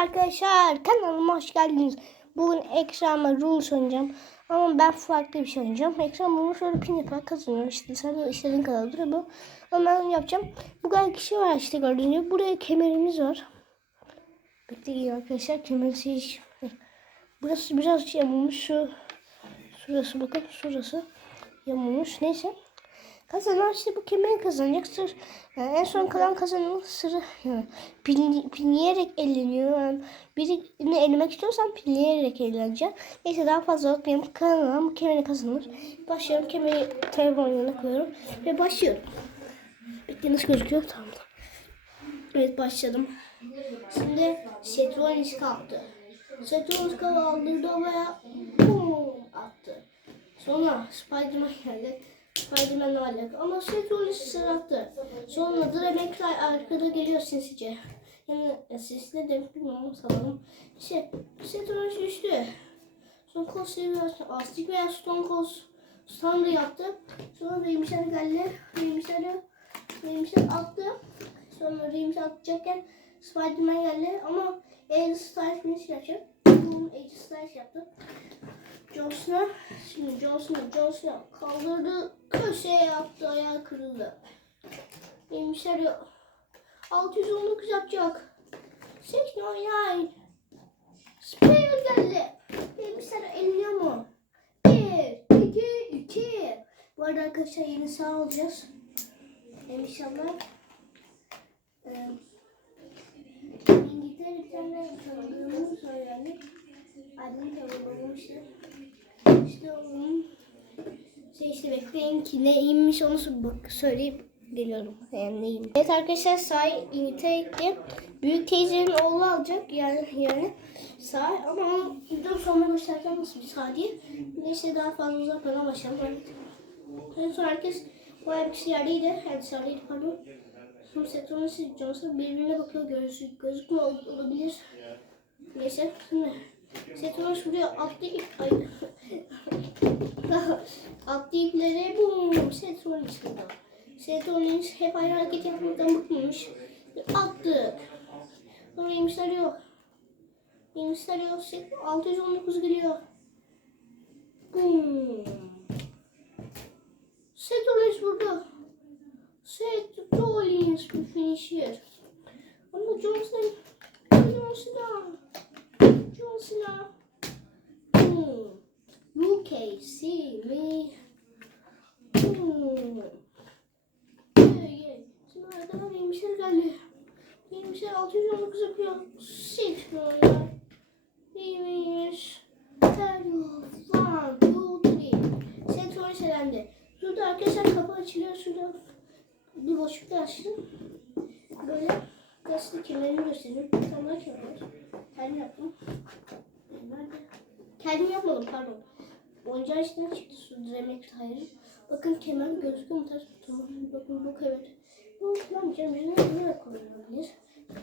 arkadaşlar kanalıma hoş geldiniz. Bugün ekranla rules oynayacağım. Ama ben farklı bir şey oynayacağım. Ekran bunu şöyle pin yaparak kazanıyor. İşte sen de istediğin kadar dur bu. Ama ben yapacağım. Bu kadar kişi var işte gördüğünüz gibi. Buraya kemerimiz var. Bekleyin arkadaşlar kemerisi hiç. Burası biraz yamulmuş. Şu, şurası bakın şurası yamulmuş. Neyse. Kazanan işte bu kemeri kazanacak. Sır, yani en son kalan kazananın sırrı yani pin, pinleyerek eğleniyor. Yani birini elemek istiyorsan pinleyerek eğleneceksin. Neyse daha fazla unutmayalım. Kazanan bu kemeri kazanır. Başlıyorum. Kemeri telefon koyuyorum. Ve başlıyorum. Bekle nasıl gözüküyor? Tamam. Evet başladım. Şimdi Setronis kalktı. Setronis kaldırdı havaya. Boom attı. Sonra Spiderman geldi. Spiderman'le alakalı. Ama Setronis sıralattı. Sonra Dragonfly arkada geliyor sinsice. Yani ya, sesi ne demek bilmiyorum sanırım. İşte Setronis düştü. Stone Cold Silver, Astik veya Stone Cold Thunder yaptı. Sonra Remişer geldi. Remişer Remişer attı. Sonra Remişer atacakken Spiderman geldi ama Ace Styles finish yapacak. Bunun Ace Styles yaptı. John Cena, şimdi John Cena, John Cena kaldırdı, köşeye yaptı, ayağı kırıldı. Neymişler ya, 619 yapacak. 699. Spear geldi. Neymişler eliniyor mu? 1, 2, 2. Bu arada arkadaşlar yeni sağ alacağız. İnşallah. Ee, İngiltere bir tane tanıdığımız. Da bulamamıştır. İşte onun şey işte bekleyin ki neymiş onu söyleyip geliyorum. Yani neyim. Evet arkadaşlar Say İngiltere gitti. Büyük teyzenin oğlu alacak yani yani Say ama onu videonun sonuna göstereceğim nasıl bir Say diye. Neyse daha fazla uzatmadan başlayalım. En son herkes bu ayak yerdeydi. Yani dışarıdaydı pardon. Şimdi Setronus Johnson birbirine bakıyor gözü, gözükmüyor ol- olabilir. Neyse şimdi Setronus buraya attı ip ay attı ipleri bum Setronus burada. Setronus hep aynı hareket yapmaktan bıkmamış. Attı. Sonra yemişler yok. Yemişler yok. Set- 619 geliyor. Bum. Setronus burada. Seth Rollins bir finisher. Ama John Cena, Cena. Hmm. You can see me. Hmm. Şimdi arkadan yemişler geldi. Yemişler 619 yapıyor. Six numaralar. Yemiş. Teryo. One, two, three. Seth Rollins elendi. Şurada arkadaşlar kapı açılıyor. Şurada bir boşlukta açtım. Böyle gazete kemerini göstereyim. Daha kemer. Kendim yaptım. Nerede? Kendim yapmadım pardon. Oyuncağı içinden çıktı su diremek hayır. Bakın kemer gözüküyor mu ters tutma. Bakın bu evet. Bu lan canım yüzüne nereye kullanılabilir?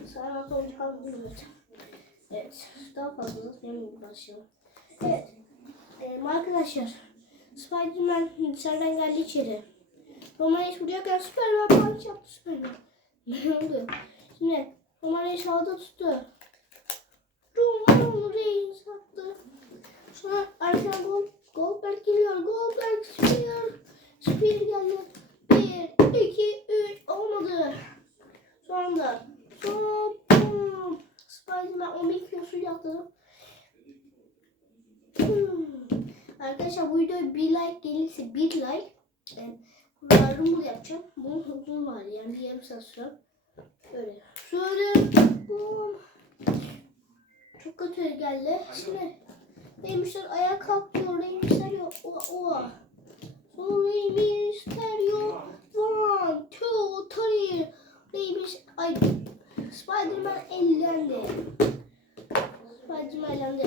Sana altı oyuncağı evet. Daha fazla uzatmayalım başlayalım. Evet. Ee, arkadaşlar. Spiderman dışarıdan geldi içeri. Roman Reis buraya kadar Superman punch yaptı Superman. Ne oldu? Roman Reis havada tuttu. Roman Reis attı. Sonra arkadan Gold, Goldberg geliyor. Goldberg Spear. Spear geldi. Bir, iki, üç. Olmadı. Sonra da sonra boom. Spiderman 11 kilosuyla atladı. Hmm. Arkadaşlar bu videoya bir like gelirse bir like e, Rumble yapacağım. Bunun uzun var yani bir yarım saat sürer. Böyle. Şöyle. Çok kötü geldi. Şimdi neymişler ayağa kalkıyor. Neymişler yok. Oha oha. Neymişler. One, two, three. Neymiş. Ay. Spiderman ellendi. Spiderman ellendi.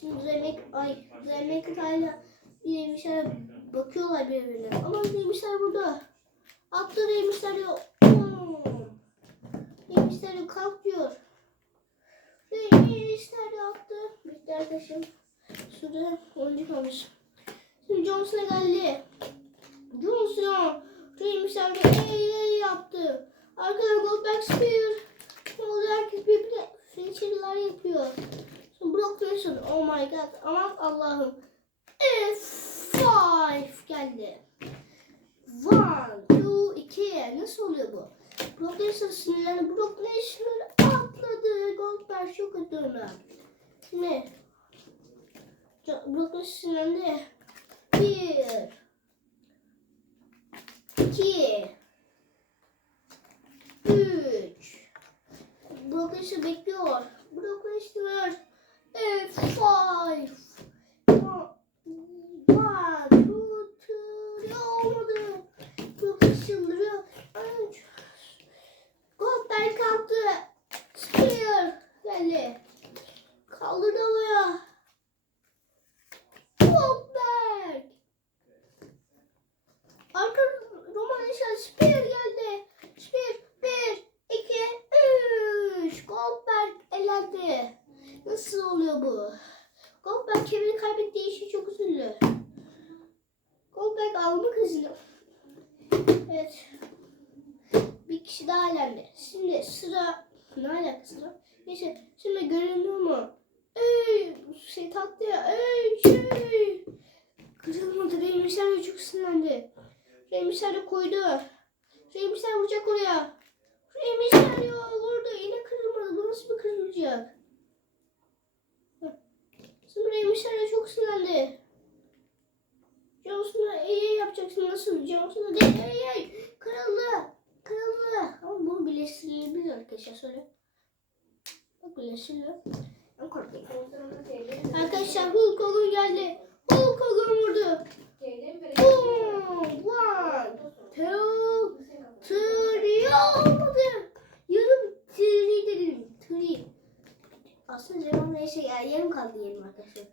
Şimdi Remek, ay Remek hala yemişler bakıyorlar birbirine. Ama yemişler burada. Attı yemişler yok. Hmm. Yemişler yok kalk diyor. Yemişler attı. Bitti arkadaşım. Şurada oyuncu kalmış. Şimdi Johnson'a geldi. Johnson. Yemişler de ey yaptı. Arkadan Goldberg Spear. Oluyor herkes birbirine Finisher'lar yapıyor. Şimdi Brock Lesnar. Oh my god. Aman Allah'ım. F5 geldi. One, two, iki. Nasıl oluyor bu? Lesnar sinirlendi. Brock Lesnar atladı. Goldberg çok ona. Ne? Lesnar sinirlendi. Bir. İki. Üç. Lesnar bekliyor. Brock Lesnar. F5. One, two, three. Olmadı. Brock Lesnar çıldırıyor. Üç. Goldberg kalktı. Spear geldi. Kaldırdı havaya. Goldberg. Arka Roman Eşer Spear geldi. Spear. Bir, iki, üç. Goldberg elendi. Nasıl oluyor bu? Goldberg kemerini kaybettiği için çok üzüldü. Goldberg almak üzere. Evet. Bir kişi daha elendi. Şimdi sıra... Ne alakası var? Neyse şimdi görünüyor mu? Ey şey taktı ya. Ey şey. Kırılmadı. Reymişler de çok sinirlendi. Reymişler de koydu. Reymişler vuracak oraya. Reymişler ya vurdu. Yine kırılmadı. Bu nasıl bir kırılacak? Şimdi Reymişler de çok sinirlendi. Johnson'a iyi yapacaksın. Nasıl? Johnson'a değil. Ey ey. Kırıldı. Kırıldı. Ama bu birleştirilebilir arkadaşlar. Söyle. Bak birleştiriliyor. Arkadaşlar Hulk Hogan geldi. Hulk Hogan vurdu. Boom. One, two, three. Olmadı. Yarım three dedim. Three. Aslında cevap neyse ya. Yarım kaldı yarım arkadaşlar.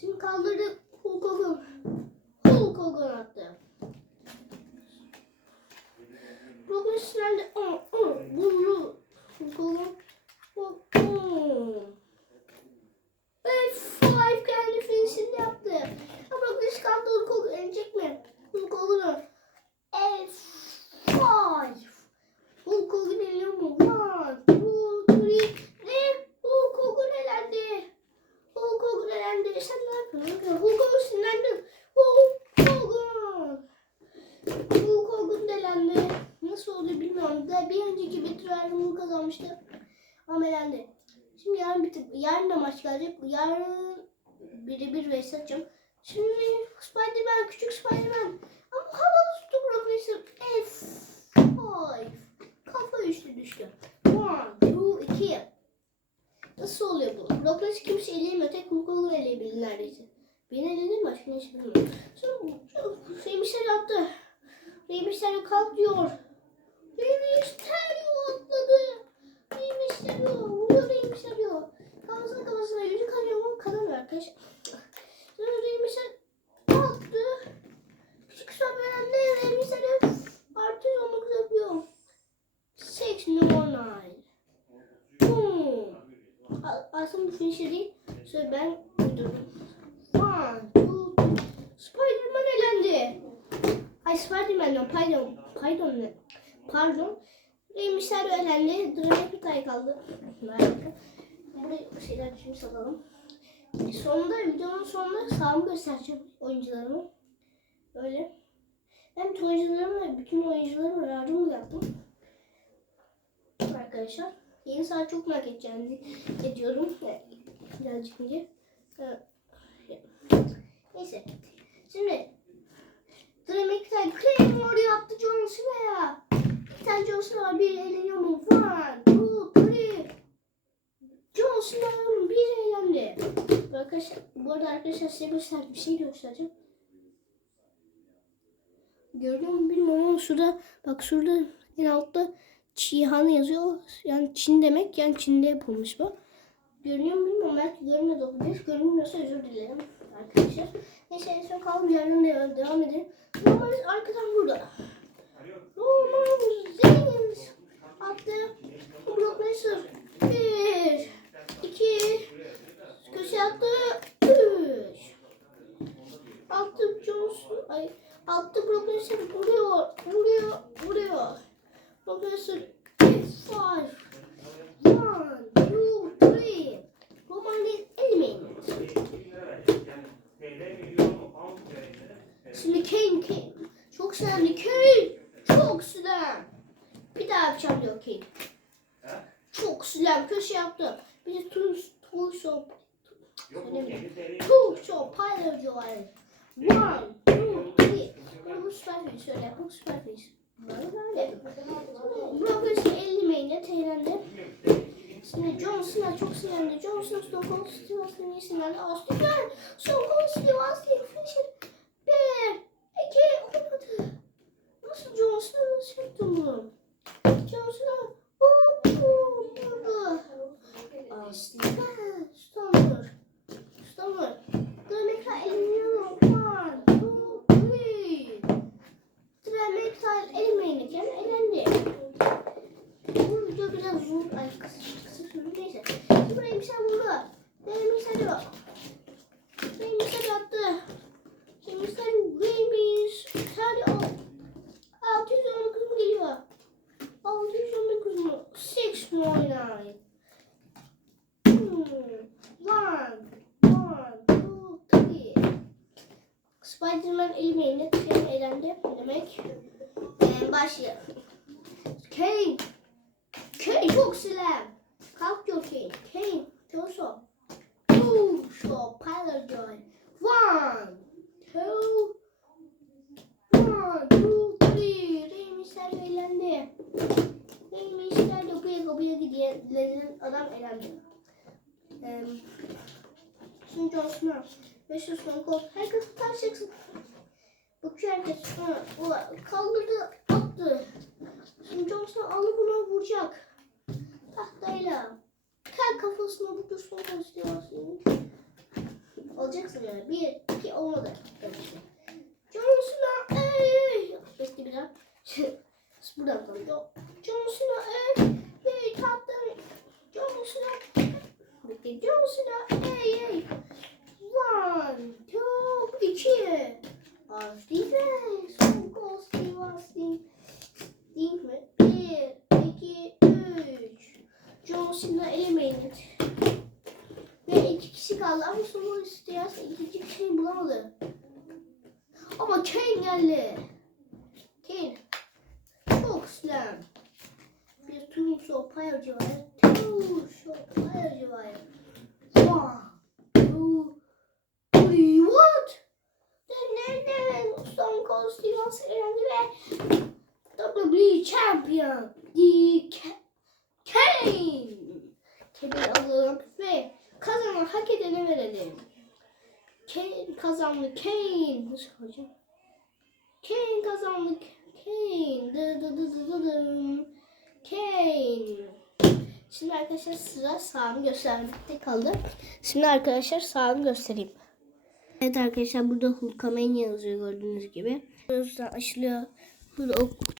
Şimdi kaldırdı Hulk Hogan. Hulk Hogan attı. Brock Lesnar de ı, ı, vurdu. Hulk Hogan. Hulk Hogan. F5 kendi finishini yaptı. Ama Brock Lesnar kalktı Hulk Hogan yenecek mi? Hulk Hogan'ı. F5. Hulk Hogan eliyor mu? One, two, three. Ne? Hulk Hogan elendi. Hulk Hogan elendi. Sen ne yapıyorsun? Hulk Hogan sinirlendi. Hulk Hogan. Hulk Hogan elendi. Nasıl oldu bilmiyorum. Da bir önceki Betrayal'ımı kazanmıştı. Ama. Şimdi yarın bitip yarın da maç gelecek. Yarın biri bir vs atacağım. Şimdi Spiderman, küçük Spiderman. Ama havalı tuttu Brock Lesnar. F5. Kafa üstü düştü. Nasıl oluyor bu? Lesnar kimse eleyemiyor. Tek Hogan eleyebilir neredeyse. Beni eledi mi? Başka hiç bilmiyorum. Şimdi şu şey yaptı. Rey Mysterio kalk diyor. Mysterio atladı. Mysterio vuruyor Mysterio. Kafasına kafasına yüzü kanıyor? Kanamıyor arkadaşlar. Sonra Rey Mysterio attı. Küçük Superman ne? Rey Mysterio artı 19 yapıyor. Six number nine. Boom. Bu finisher değil. Ben uydurdum. One, two. Spider-Man elendi. Ay Spider-Man pardon. Pardon ne? Pardon. Mysterio elendi. Dramatay kaldı. Harika. Buraya bir şeyler düşmüş alalım. Sonunda videonun sonunda sağımı göstereceğim oyuncularımı. Böyle. Ben oyuncularımı bütün oyuncularımı yardım yaptım. Arkadaşlar. Yeni saat çok merak edeceğim ediyorum. Birazcık önce. Evet. Neyse. Şimdi Dramatic Claymore yaptı John Cena'ya. Bir tane John Cena. Bir eğleniyor mu? One, two, three. John Cena'nın bir eğlendi. Arkadaşlar, bu arada arkadaşlar size göster, bir şey göstereceğim. Musun bilmiyorum ama şurada bak şurada en altta Çihan yazıyor. Yani Çin demek yani Çin'de yapılmış bu. Görünüyor mu bilmiyorum. Belki görünmüyor olabilir. Görünmüyorsa özür dilerim arkadaşlar. Neyse en son kaldım yerden de devam edelim. Roman arkadan burada. Şimdi Kane Kane. Çok sinirli Kane. Çok sinirli. Bir daha yapacağım diyor Kane. Çok sinirli. Köşe yaptı. Bir de Toy Shop. Toy Shop. Pilot diyorlar. One, two, three. Şey Bu Scarface söyle. Bu Scarface. Böyle böyle. Burası 50 meyle. Teyrenle. Cena çok sinirlendi. John Cena Stone Cold Steve Austin sinirlendi? Austin ver. Stone Cold Steve Austin finisher. Bir, iki, olmadı. Nasıl John Cena nasıl yaptın bunu? John Cena. Hop hop vurdu. Austin ver. Stoner. Stoner. Dramatic elimination. One, two, three. Dramatic elimination elendi. Bu video biraz zor. Ay kısa kısa sürdü neyse. Şimdi buraya bir şey vurdu. Benim misal yok. Benim misal attı. Şimdi misal Games. Hadi al. 619 mu geliyor? 619 mu? 6 mu oynay? Hmm. One. One. Two. Three. Spider-Man elmeğinde tren eğlendi. Ne demek? Ee, başlayalım. Kane. Kane çok slam. Kalk diyor Kane. Kane. Torso. Two. Pilot joy. One. Two. One. Two. Three. Rey Mysterio eğlendi. Rey Mysterio kapıya gidiyor. Lezen adam eğlendi. Ee, Şimdi John Son kol. Herkes tutacaksın. Bakıyor herkes. Kaldırdı. Attı. Şimdi John Cena alıp bunu vuracak. Tahtayla. Kel kafasına kol istiyorsun. Alacaksın yani. Bir, iki olmadı. Tabii ki. John Cena. Ey. Bekle bir daha. Buradan kalıyor. John Cena. Ey. Ey tahta. John Cena. Bekle. John Cena. Ey ey. One, iki. Austin, son kol Steve Austin. Değil? Bir, iki, üç. John Cena eliminated. Ve iki kişi kaldı ama sonra isteyen ikinci bulamadı. Ama Kane geldi. Kane. Çok slam. Bir tüm sopaya sopaya civarı. One, two, three. What? Austin elendi ve WWE Champion Ka- Kane. Kemeri alalım ve kazanan hak edene verelim. Kane kazandı. Kane. Nasıl hocam? Kane kazandı. Kane. Dı dı dı dı dı dım. Kane. Şimdi arkadaşlar sıra sağımı göstermekte kaldı. Şimdi arkadaşlar sağımı göstereyim. Evet arkadaşlar burada Hulkamania yazıyor gördüğünüz gibi. Buradan açılıyor. Burada ok